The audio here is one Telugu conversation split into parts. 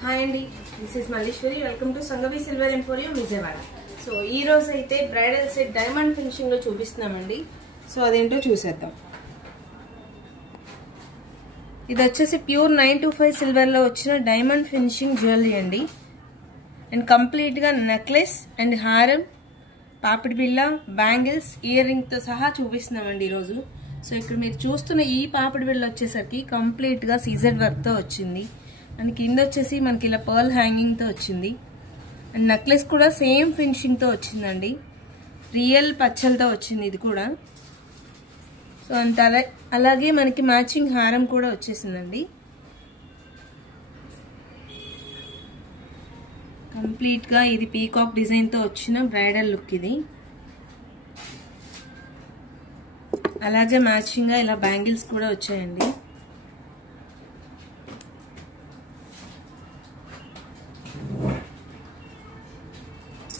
హాయ్ అండి, this is Malleeswari. Welcome to Sangavi silver emporium Vijayawada. So ఈ రోజు అయితే బ్రైడల్ సెట్ డైమండ్ ఫినిషింగ్ లో చూపిస్తున్నామండి. సో అదేంటో చూసేద్దాం. ఇది వచ్చేసి ప్యూర్ 925 సిల్వర్ లో వచ్చిన డైమండ్ ఫినిషింగ్ జ్యువెలరీ అండి. అండ్ కంప్లీట్ గా నెక్లెస్ అండ్ హారం, పాపిడి బిళ్ళ, బ్యాంగిల్స్, ఇయర్ రింగ్ తో సహా చూపిస్తున్నామండి ఈరోజు. సో ఇక్కడ మీరు చూస్తున్న ఈ పాపిడి బిళ్ళ వచ్చేసరికి కంప్లీట్ గా సీజెడ్ వర్క్ తో వచ్చింది. అండ్ కింద వచ్చేసి మనకి ఇలా పర్ల్ హ్యాంగింగ్ తో వచ్చింది. అండ్ నెక్లెస్ కూడా సేమ్ ఫినిషింగ్ తో వచ్చిందండి. రియల్ పచ్చలతో వచ్చింది ఇది కూడా. సో అంత అలాగే మనకి మ్యాచింగ్ హారం కూడా వచ్చేసిందండి. కంప్లీట్ గా ఇది పీకాక్ డిజైన్ తో వచ్చిన బ్రైడల్ లుక్ ఇది. అలాగే మ్యాచింగ్ గా ఇలా బ్యాంగిల్స్ కూడా వచ్చాయండి.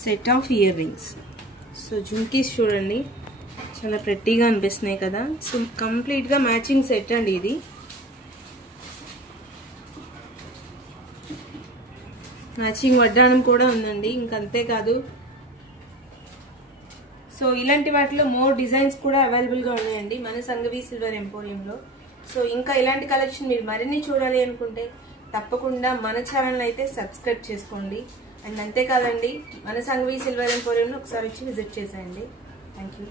Set of ear rings. So jhumkis చూడండి, చాలా ప్రెట్టీగా అనిపిస్తున్నాయి కదా. సో కంప్లీట్ గా మ్యాచింగ్ సెట్ అండి ఇది. మ్యాచింగ్ వడ్డాణం కూడా ఉందండి. ఇంకంతేకాదు, సో ఇలాంటి వాటిలో మోర్ డిజైన్స్ కూడా అవైలబుల్ గా ఉన్నాయండి మన సంగవి సిల్వర్ ఎంపోరియంలో. సో ఇంకా ఇలాంటి కలెక్షన్ మీరు మరిన్ని చూడాలి అనుకుంటే తప్పకుండా మన ఛానల్ అయితే సబ్స్క్రైబ్ చేసుకోండి. అండ్ అంతేకాదండి, మన సంగవి సిల్వర్ ఎంపోరియంలో ఒకసారి వచ్చి విజిట్ చేసేయండి. Thank you.